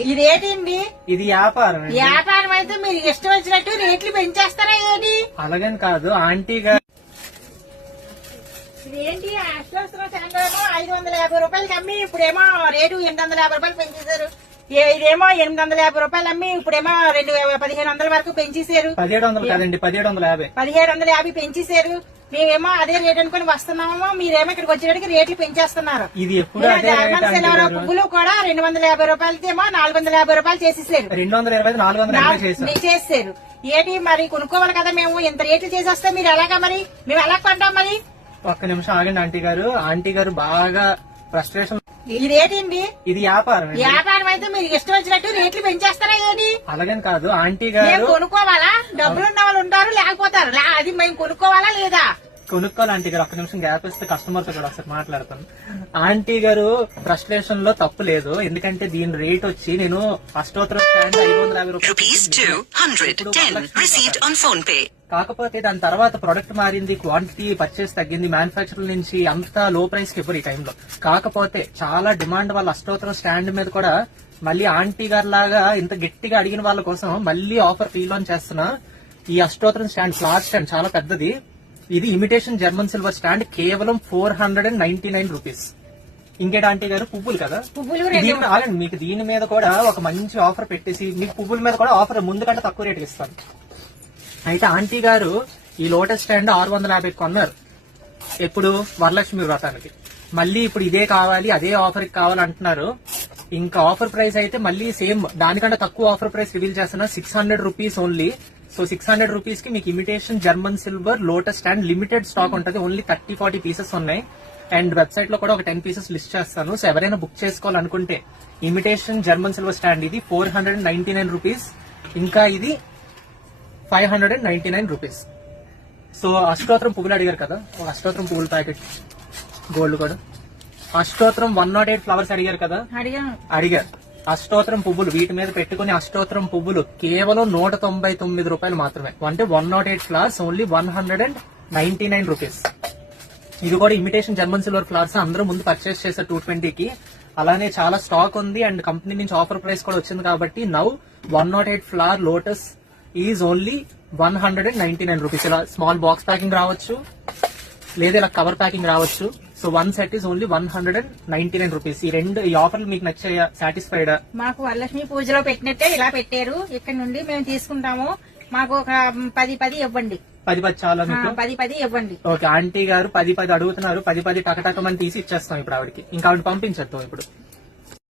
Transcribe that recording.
ఇదేంటి? ఇది వ్యాపారం. వ్యాపారం అయితే మీరు ఇష్టం వచ్చినట్టు రేట్లు పెంచేస్తారా ఏంటి? అలాగని కాదు ఆంటీ గారు. ఇదేంటి అష్టోత్తర తెలంగాణ 550 రూపాయలకి అమ్మి ఇప్పుడేమో రేటు 850 రూపాయలు పెంచేశారు. ఇదేమో 850 రూపాయలు అమ్మి ఇప్పుడేమో 1500 వరకు పెంచేశారు. 1700 కాదండి, 1750. 1750 పెంచేశారు. మేమేమో అదే రేట్ అనుకుని వస్తున్నామో మీరేమో ఇక్కడికి వచ్చేటికి రేట్లు పెంచేస్తున్నారు. ఇది ఎప్పుడు పువ్వులు కూడా 250 రూపాయలకి ఏమో 450 రూపాయలు చేసేసారు. 220 450 చేసేసారు. ఏంటి మరి కొనుక్కోవాలి కదా మేము ఇంత రేట్లు చేసేస్తే మీరు ఎలాగా మరి మేము ఎలా కొంటాం మరి? ఒక్క నిమిషం ఆగండి ఆంటీ గారు. ఆంటీ గారు బాగా ఫ్రస్ట్రేషన్. ఇదేంటి? ఇది వ్యాపారం. వ్యాపారం అయితే మీరు ఇష్టం వచ్చినట్టు రేట్లు పెంచేస్తారా ఏంటి? అలాగని కాదు ఆంటీ గారు. కొనుక్కోవాలా? డబ్బులు ఉన్న వాళ్ళు ఉంటారు లేకపోతారు. అది మేము కొనుక్కోవాలా లేదా? కొనుక్కోవాలి ఆంటీ గారు. ఒక్క నిమిషం గ్యాప్ ఇస్తే కస్టమర్ తో కూడా ఒకసారి మాట్లాడతాను. ఆంటీ గారు ఫ్రస్ట్రేషన్ లో తప్పు లేదు. ఎందుకంటే దీని రేట్ వచ్చి నేను అష్టోత్తరం స్టాండ్ 550 రూపాయలు. కాకపోతే దాని తర్వాత ప్రొడక్ట్ మారింది, క్వాంటిటీ పర్చేస్ తగ్గింది, మ్యానుఫాక్చర్ నుంచి అంత లో ప్రైస్ కి ఇవ్వరు ఈ టైంలో. కాకపోతే చాలా డిమాండ్ వాళ్ళ అష్టోత్తరం స్టాండ్ మీద కూడా మళ్ళీ ఆంటీ గారు లాగా ఇంత గట్టిగా అడిగిన వాళ్ళ కోసం మళ్ళీ ఆఫర్ ఫీల్ చేస్తున్నా. ఈ అష్టోత్తరం స్టాండ్ క్లాత్ స్టాండ్ చాలా పెద్దది. ఇది ఇమిటేషన్ జర్మన్ సిల్వర్ స్టాండ్ కేవలం 499 రూపీస్. ఇంకేట ఆంటీ గారు పువ్వులు కదా, ఆగండి మీకు దీని మీద కూడా ఒక మంచి ఆఫర్ పెట్టేసి మీకు పువ్వుల మీద కూడా ఆఫర్ ముందు కంటే తక్కువ రేటుకి ఇస్తాను. అయితే ఆంటీ గారు ఈ లోటస్ స్టాండ్ 650 కొన్నారు ఎప్పుడు వరలక్ష్మి వ్రతానికి. మళ్ళీ ఇప్పుడు ఇదే కావాలి అదే ఆఫర్ కావాలి అంటున్నారు. ఇంకా ఆఫర్ ప్రైస్ అయితే మళ్ళీ సేమ్ దానికంటే తక్కువ ఆఫర్ ప్రైస్ రివీల్ చేస్తున్నారు. 600 రూపీస్ ఓన్లీ. సో 600 రూపీస్ కి మీకు imitation German silver lotus stand limited stock ఉంటుంది. ఓన్లీ 30-40 పీసెస్ ఉన్నాయి. అండ్ వెబ్సైట్ లో కూడా ఒక 10 పీసెస్ లిస్ట్ చేస్తాను. సో ఎవరైనా బుక్ చేసుకోవాలనుకుంటే ఇమిటేషన్ జర్మన్ సిల్వర్ స్టాండ్ ఇది 499 రూపీస్. ఇంకా ఇది 599 రూపీస్. సో అష్టోత్తరం పువ్వులు అడిగారు కదా, ఒక అష్టోత్తరం పువ్వుల ప్యాకెట్ గోల్డ్ కూడా. అష్టోత్తరం 108 ఫ్లవర్స్ అడిగారు కదా, అడిగారు. అష్టోత్తరం పువ్వులు వీటి మీద పెట్టుకుని అష్టోత్తరం పువ్వులు కేవలం 199 రూపాయలు మాత్రమే. అంటే 108 ఫ్లవర్స్ ఓన్లీ 199 రూపీస్. ఇది కూడా ఇమిటేషన్ జర్మన్ సిల్వర్ ఫ్లవర్స్. అందరూ ముందు పర్చేస్ చేశారు 220కి. అలానే చాలా స్టాక్ ఉంది అండ్ కంపెనీ నుంచి ఆఫర్ ప్రైస్ కూడా వచ్చింది కాబట్టి now 108 flower lotus is only 199 rupees. ఇలా స్మాల్ బాక్స్ ప్యాకింగ్ రావచ్చు, లేదా ఇలా కవర్ ప్యాకింగ్ రావచ్చు. So 1 set is only 199 rupees. ఈ ఆఫర్లు మీకు నచ్చాయా? సాటిస్ఫైడా? మాకు వరలక్ష్మి పూజలో పెట్టినట్టే ఇలా పెట్టారు. ఇక్కడ నుండి మేము తీసుకుంటాము. మాకు ఒక 10 ఇవ్వండి. 10 చాలా మీకు? 10 ఇవ్వండి. ఓకే ఆంటీ గారు 10 అడుగుతున్నారు. 10 టకటకమని తీసి ఇచ్చేస్తాం ఇప్పుడు ఆవిడకి. ఇంకా ఆవిడ పంపించద్దు ఇప్పుడు.